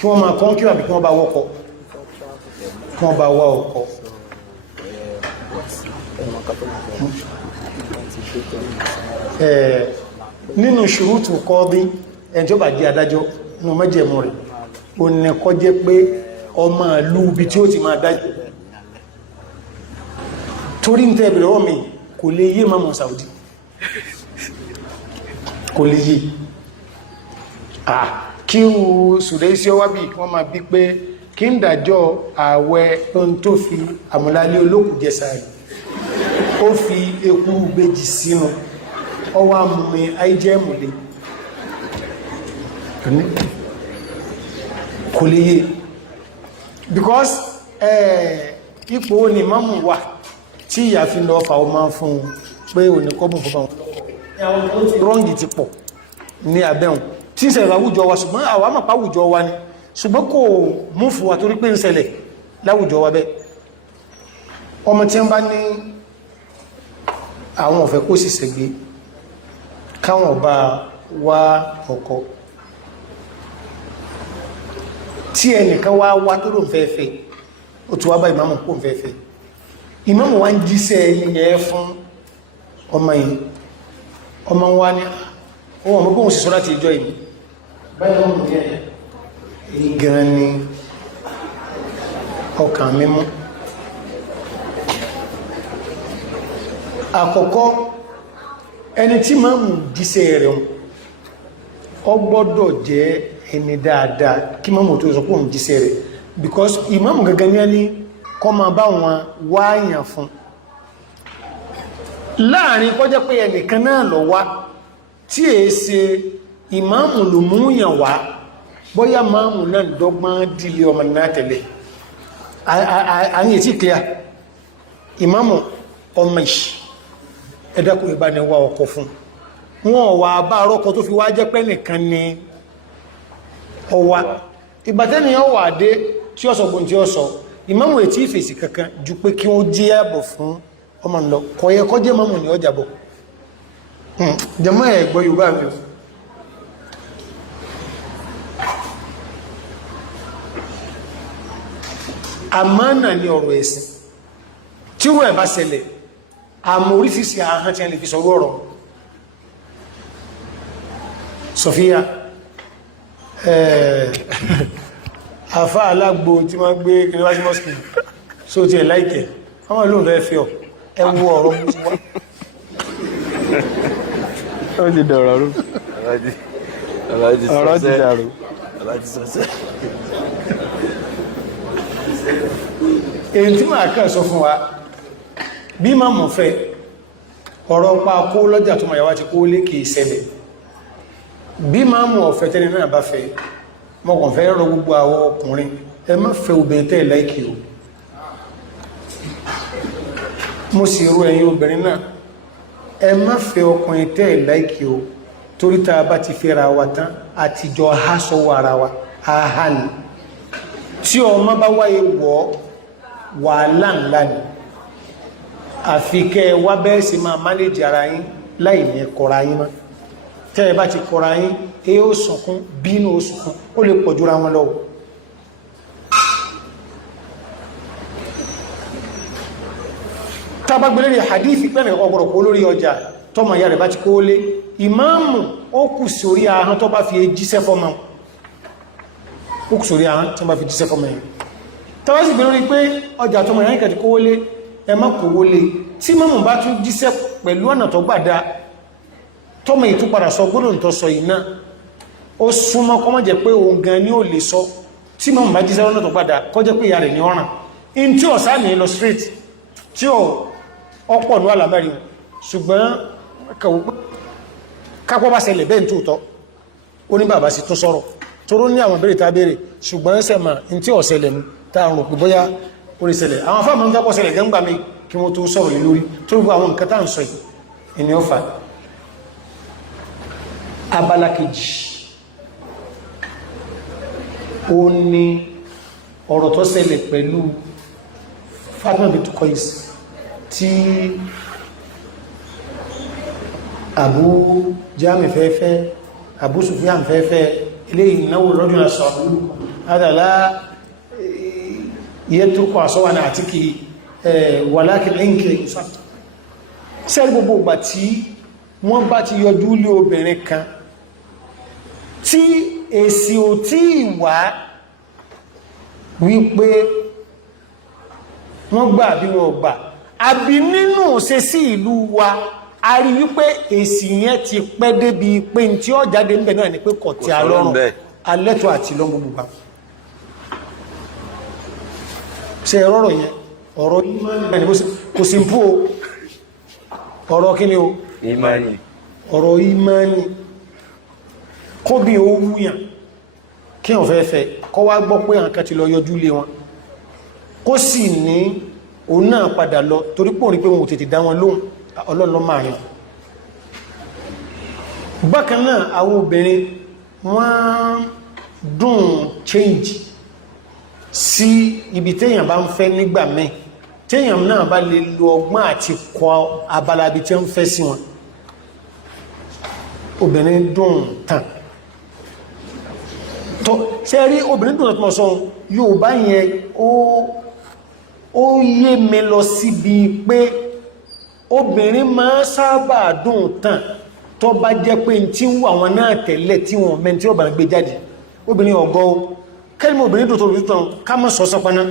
kí wọ́n máa kọ́ kí wà bí kí wọ́n bá wọ́kọ́ kí wọ́n bá wá ọkọ̀ nínú ṣùrútù kọ́dí ẹni tí ó bá jẹ́ adájọ́ nínú mẹ́jẹ̀mú rẹ̀ ó ní kó jẹ́ pé ọmọ ìlú ibi tí ó ti máa dájọ́ torí ń tẹ́bẹ̀rẹ̀ ọmọ mi kò lè yé mọ́mọ̀ Saudi kò lè yé kí o sùdẹ́ sí ọwá bí wọ́n máa bí pé kí ń dájọ́ ààwẹ̀ ohun tó fi àmúlálé olókùn jẹsàárì ó fi eku gbèjì sínú ọwá mumi àìjẹ́mùlé kò lè yé because ipò ní mọ́mù wà tí ìyà fi lọ fà ọmọ fún pé ò ní kọ́bùn fún àwọn rọ́ngì ti pọ̀ ní abẹ́hùn tí ń ṣẹlẹ̀ láwùjọ wa ṣùgbọ́n àwọn àmàpá àwùjọ wa ni ṣùgbọ́n kò mú fún wa torí pé ń ṣẹlẹ̀ láwùjọ wa bẹ́ ọmọ tí ń bá ní àwọn ọ̀fẹ́ kó sì ṣègbé káwọn bá wá ọkọ tí ẹnìkan wá tó ló ń fẹ́fẹ́ ó ti wá bá ìmáàmù kó ń fẹ́fẹ́ ìmáàmù wá ń jíṣẹ́ yẹ fún ọmọ yìí ọmọ wa ní ohun ọmọ bóhun sì sọ láti ìjọ ìmú báyìí ọmọ yẹn gan ni ọkàn mímú àkọ́kọ́ ẹni tí máa mú jíṣẹ́ rẹ̀ ọ gbọ́dọ̀ jẹ́ ẹni dáadáa kí máa mú tó sọ pé òun jíṣẹ́ rẹ̀ because ìmáàmù gangan ní ẹni kọ́ máa bá wọn wáyàn fún láàrin kó jẹ́ pé ẹnìkan náà lọ wá tí è ṣe ìmáàmù ló mú yàn wá bóyá máàmù náà dọ́gbọ́n dílé ọmọ náà tẹ̀lé àyè tí clear ìmáàmù ọmọ ìṣì ẹ̀dàkù ìbániwá ọkọ̀ fún wọn wà bá rọ́kọ tó fi wá jẹ́ pé nìkan ni ọwá ìgbàtẹ́ni ọ wà dé tí ó sọ̀gbọ̀n tí ó sọ ìmáàmù ètí ìfèsì kankan ju pé kí wọ́n jí ẹ̀bọ̀ fún ọmọ ńlọ kọ̀yẹ kọjẹ́ mọ́mù ní ọjà bọ̀ jẹmọ́ ẹ̀gbọ́ Yorùbá mi àmánà ní ọ̀rọ̀ ẹ̀sìn tí ó ẹ̀ bá ṣẹlẹ̀ àmọ́ orísìsì àhán tí a lè fi sọ̀rọ̀ ọ̀rọ̀ Sofia àfá alágbò tí wọ́n gbé kìrìwáṣí mọ́sùkì só tí ẹ̀ láìkẹ̀ wọ́n lóòrùn fẹ́ fẹ́ ọ ẹwú ọ̀rọ̀ wá ó ti dọ̀rọ̀ rú ọ̀rọ̀ ti dàrú èyí tí máa kàn sọ fún wa bí máa mọ̀ fẹ́ ọ̀rọ̀ pa kó lọ́jà tó mayàwá ti kó lé kìí ṣẹlẹ̀ bí máa mọ̀ ọ̀fẹ́ tẹ́ni náà bá fẹ́ mọ́kàn fẹ́ rọ gbogbo àwọn ọkùnrin ẹ má fẹ́ obìnrin tẹ́ láìkì o mo sì rú ẹ̀yin obìnrin náà ẹ má fẹ́ ọkùnrin tẹ́ láìkì o torí tá bá ti fẹ́ra wa tán àtijọ́ ha sọ́wọ́ ara wa aha ni tí ọmọ bá wáyé wọ́ wàhálà ńlá ni àfi kẹ́ wá bẹ́ẹ̀ sí máa mánéjì ara yín láì ní kọra yín mọ́ tẹ́ ẹ bá ti kọra yín ẹ ó sunkún bínú ó sunkún ó lè pọ̀ jùra wọn lọ́wọ́ tàbágbélé hadith pẹ́lẹ̀ ọgbọ̀rọ̀ kó lórí ọjà tọ́mọ̀ ya rẹ̀ bá ti kó lé ìmáàmù ó kù sórí ahọ́n tó bá fi jíṣẹ́ fọ́mọ ó kù sórí ahọ́n tó bá fi jíṣẹ́ fọ́mọ yìí tọ́wọ́ sì bí lórí pé ọjà tọ́mọ̀ ya nìkàtí kó lé ẹ má kò wó lé tí máàmù bá tún jíṣẹ́ pẹ̀lú ọ̀nà tó gbàdá tọ́mọ̀ yìí tún padà sọ gbọ́dọ̀ tó sọ yìí náà ó súnmọ́ kọ́ mọ́ jẹ́ pé òun gan ni ó lè sọ tí máàmù bá jíṣẹ́ lọ́nà tó gbàdá kọ́ jẹ́ pé ìyá rẹ̀ ní ọ̀ràn in tí ọ̀sá ní lọ straight tí ọ̀pọ̀ ní alamẹ́rin ṣùgbọ́n kápọ́ bá ṣẹlẹ̀ bẹ́ẹ̀ tóòtọ́ ó ní bàbá sí tó sọ̀rọ̀ tóró ní àwọn bèèrè tá bèèrè ṣùgbọ́n sẹ́mà in tí ọ̀ṣẹlẹ̀ ní táàrùn pè bóyá orí ṣẹlẹ̀ àwọn fáàmù ń jápọ̀ ṣẹlẹ̀ gẹ́gbà mi kí wọ́n tó sọ̀rọ̀ lórí tó gbogbo àwọn nǹkan tá ń sọ ìní ọfà abala kejì ó ní ọ̀rọ̀ tó ṣẹlẹ̀ pẹ̀lú Fatima bint Qais tí Abu Jami fẹ́fẹ́ Abu Sufyan fẹ́fẹ́ إليه إنه الرجل الصعود هذا لا يترك عصوا نعتكه ولكن إنك يصد sẹ́rí gbogbo ìgbà tí wọ́n bá ti yọjú lé obìnrin kan tí èsì ò tí wá wípé wọ́n gbà bí wọ́n gbà àbí nínú ṣe sí ìlú wa a rí wípé èsì yẹn ti pẹ́ débi pé tí ó jáde ń bẹ̀ náà ni pé kọ̀ tí a lọ́rùn alẹ́tọ̀ àti lọ gbogbo bá ṣe rọrọ̀ yẹn ọ̀rọ̀ ìmánì kò sí fún ọ̀rọ̀ kí ni o ìmánì ọ̀rọ̀ ìmánì kó bí ó wúyàn kí wọ́n fẹ́fẹ́ kọ́ wá gbọ́ pé àǹkan ti lọ yọjú lé wọn kó sì ní òun náà padà lọ torí pò rí pé wọn ò tètè dá wọn lóhùn ọlọ́lọ́ máa bákan náà àwọn obìnrin wọ́n dùn change sí ibi téèyàn bá ń fẹ́ nígbà míì téèyàn náà bá lè lo ọgbọ́n àti kọ abalabi tí ó ń fẹ́ sí wọn obìnrin dùn tàn tó ṣe rí obìnrin dùn tàn sọ yóò bá yẹn ó yé mi lọ síbi pé obìnrin máa sábà dùn tàn tó bá jẹ́ pé tí ń wà wọn náà tẹ̀lẹ̀ tí wọ́n mẹ́ tí ó bá gbé jáde obìnrin ọgọ́ kẹ́lìmọ̀ obìnrin dùn tó rí tàn ká mọ́ sọ sọpaná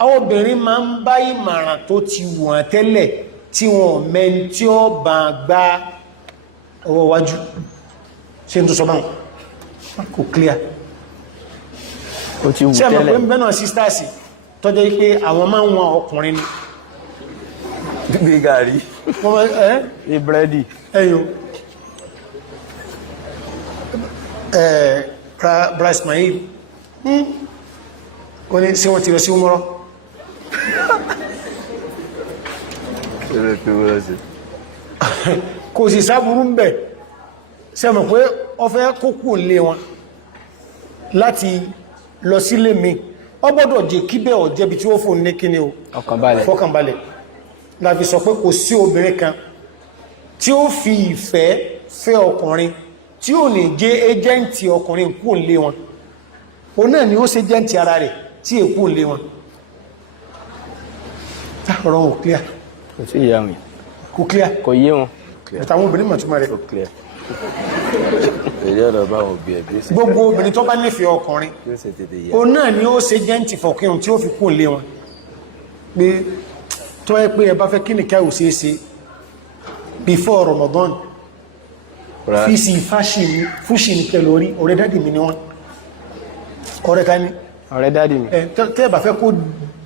àwọn obìnrin máa ń bá ìmọ̀ràn tó ti wọ̀n tẹ́lẹ̀ tí wọ́n mẹ́ tí ó bá gbá ọwọ́ wájú ṣe ń tó sọ́bọ̀n kò clear ó ti wù ṣe mọ̀ pé tẹ́lẹ̀ bẹ́nà sisters tó jẹ́ pé àwọn máa ń wọn ọkùnrin ni bí gàrí bí búrẹ́dì ẹyọ bra Ismail ó ní sí wọ́n ti lọ sí umọ́rọ́ kò sì sáburú ń bẹ̀ sẹ́mọ̀ pé ó fẹ́ kókù lé wọn láti lọ sílé mi ó gbọ́dọ̀ jẹ́ kíbẹ̀ ọ̀jẹ́bi tí ó fò ní kíní o fọ́kànbalẹ̀ láti sọ pé kò sí obìnrin kan tí ó fi ìfẹ́ fẹ́ ọkùnrin tí ò ní jẹ́ ẹjẹ́ǹtì ọkùnrin kú lé wọn o náà ni ó ṣe jẹ́ǹtì ara rẹ̀ tí èkú lé wọn ọ̀rọ̀ ò clear kò sí ìyá mi kò clear kò yé wọn ẹ̀tàwọn obìnrin mọ̀túnmọ̀ rẹ̀ kò clear èyí ọ̀dọ̀ bá wọn bí ẹbí sí gbogbo obìnrin tó bá nífẹ̀ẹ́ ọkùnrin yóò ṣe tètè yá o náà ni ó ṣe jẹ́ǹtì fọ̀kírun tí ó fi kú lé wọn pé tó ẹ pé ẹ bá fẹ́ kí ní ká ò ṣe é ṣe before Ramadan fi sí fúṣì ní kẹlórí ọ̀rẹ́ dádì mi ni wọ́n ọ̀rẹ́ ká ní ọ̀rẹ́ dádì mi tẹ́ bá fẹ́ kó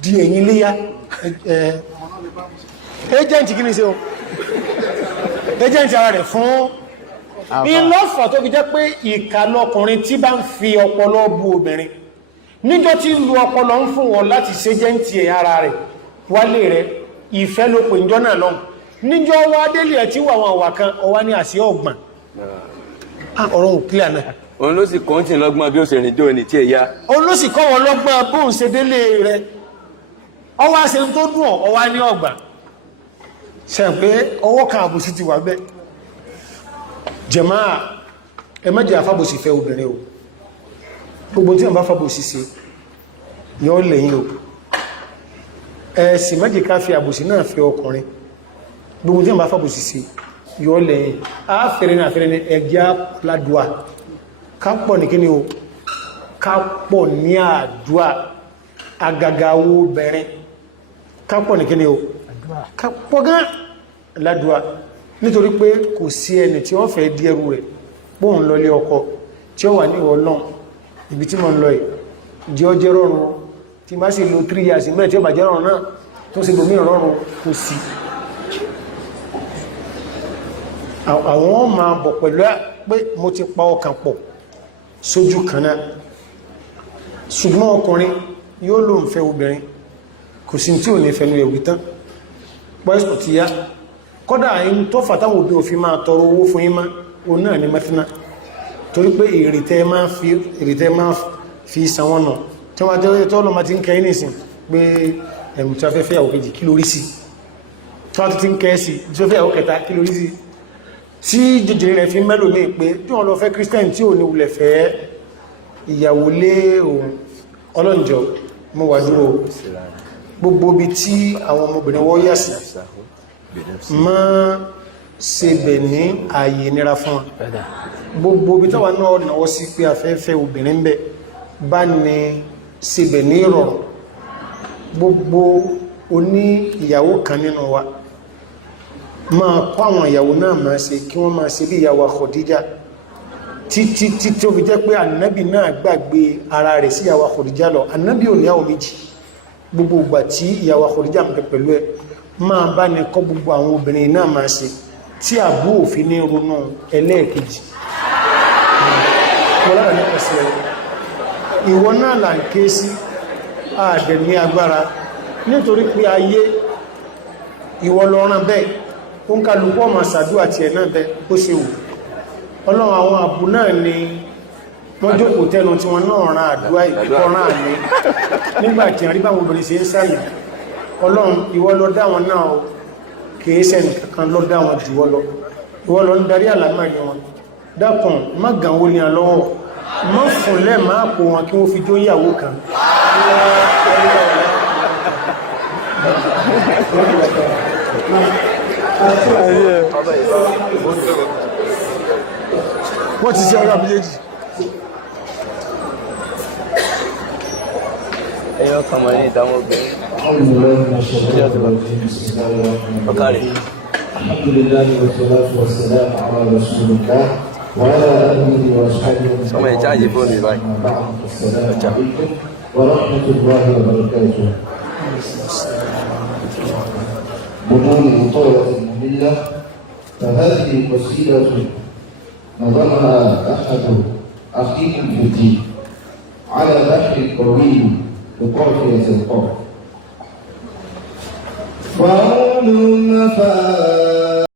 di ẹ̀yìn léyá agent kí ní ṣe o agent ara rẹ̀ fún ìlọ́fà tó fi jẹ́ pé ìkà lọkùnrin tí bá ń fi ọpọlọ bú obìnrin níjọ́ tí lu ọpọlọ ń fún wọn láti ṣe jẹ́ntì ara rẹ̀ wálé rẹ̀ ìfẹ́ ló pè níjọ́ náà lọ́hùn níjọ́ wá délé ẹ̀ tí wà wọn àwà kan ọwá ní àṣẹ ọgbọ̀n ọ̀rọ̀ òkúlẹ̀ náà òun ló sì kọ́ntì lọ́gbọ́n bí ó ṣe rìn jó ní tí è yá òun ló sì kọ́ wọn lọ́gbọ́n bóun ṣe délé rẹ̀ ọwá ṣe tó dùn ọwá ní ọgbà ṣe pé ọwọ́ kan àbòsí ti wà bẹ́ jàmáà ẹ má jẹ́ àfábòsí fẹ́ obìnrin o gbogbo tí wọ́n bá fábòsí ṣe yọ́ lẹ́yìn o ẹ sì má jẹ́ ká fi àbòsí náà fẹ́ ọkùnrin gbogbo tí wọ́n bá fábòsí ṣe yọ́ lẹ́yìn àfẹ́rẹ́ ní àfẹ́rẹ́ ní ẹgbẹ́ ládùá kápọ̀ ní kíní o kápọ̀ ní àdúà agagawo bẹ̀rẹ̀ kápọ̀ ní kíní o kápọ̀ gán ládùá nítorí pé kò sí ẹni tí ó fẹ́ di ẹrù rẹ̀ bóhun lọ lé ọkọ tí ó wà ní Ọlọ́run ibi tí mo ń lọ ẹ̀ jẹ́ ọ jẹ́ rọrùn tí má sì lo 3 years mẹ́rin tí ó bà jẹ́ rọrùn náà tó sì lòmí rọrùn kò sí àwọn máa bọ̀ pẹ̀lú pé mo ti pa ọkàn pọ̀ sójú kan náà ṣùgbọ́n ọkùnrin yóò lò ń fẹ́ obìnrin kò sí tí ò ní fẹ́nu ẹ̀wì tán pọ́ẹ̀sùn ti yá kọ́dà àyín tó fàtàwò bí òfin máa tọrọ owó fún yín má o náà ní mẹ́fínà torí pé èrìtẹ́ máa fi sanwọ́n náà tí wọ́n jẹ́ tó lọ ma ti ń kẹ́ nìsìn pé ẹ̀mù tí a fẹ́ fẹ́yàwó kejì kí lórí sí tí wọ́n ti ń kẹ́ sí tí ó fẹ́yàwó kẹta kí lórí sí tí jẹjẹrẹ rẹ̀ fi mẹ́lò ní pé tí wọ́n lọ fẹ́ Christian tí ò ní wulẹ̀ fẹ́ ìyàwó lé òun ọlọ́njọ́ mọ́ wà dúró gbogbo bí tí àwọn ọmọbìnrin wọ́ yà sí má ṣe bẹ̀ ní ààyè nira fún wọn gbogbo bí táwà náà náwọ́ sí pé afẹ́fẹ́ obìnrin bẹ̀ bá ní ṣe bẹ̀ ní ìrọ̀rùn gbogbo oní ìyàwó kan nínú wa máa kọ́ àwọn ìyàwó náà máa ṣe kí wọ́n máa ṣe bí ìyàwó Khadija títí tó fi jẹ́ pé ànábì náà gbàgbé ara rẹ̀ sí ìyàwó Khadija lọ ànábì ò níyàwó méjì gbogbo ìgbà tí ìyàwó Khadija ń bẹ pẹ̀lú ẹ máa bá ní kọ́ gbogbo àwọn obìnrin náà máa ṣe tí àbú òfin ní ronú ẹlẹ́ẹ̀kejì ìwọ náà là ń ké sí ààdẹ̀ ní agbára nítorí pé ayé ìwọ lọ rán bẹ́ẹ̀ ó ń kálukú ọmọ sàdúwà tí ẹ̀ náà bẹ́ ó ṣe wù ọlọ́run àwọn àbú náà ni wọ́n jókòó tẹ́nu tí wọ́n náà rán àdúwà ìkọ́ rán àmì nígbàtí àrí báwọn obìnrin ṣe ń sáyà ọlọ́run ìwọ ló dá wọn náà kìí sẹ́nì kankan ló dá wọn jù ìwọ ló ń darí àlámàrí wọn dákùn má gànwó ní alọ́wọ́ má fúnlẹ̀ máa kó wọn kí wọ́n fi jó ìyàwó kan wọ́n ti sí ọ̀rọ̀ méjèèjì ẹ̀yọ́ kan mọ̀ ní ìdáwọn obìnrin ọkàrí ọmọ ìjá yìí bó ní báyìí ọjà بدون مطالبة مملة فهذه وسيلة نظمها أحد أخيكم في الدين على بحر طويل بقافية القاف وعود النفاق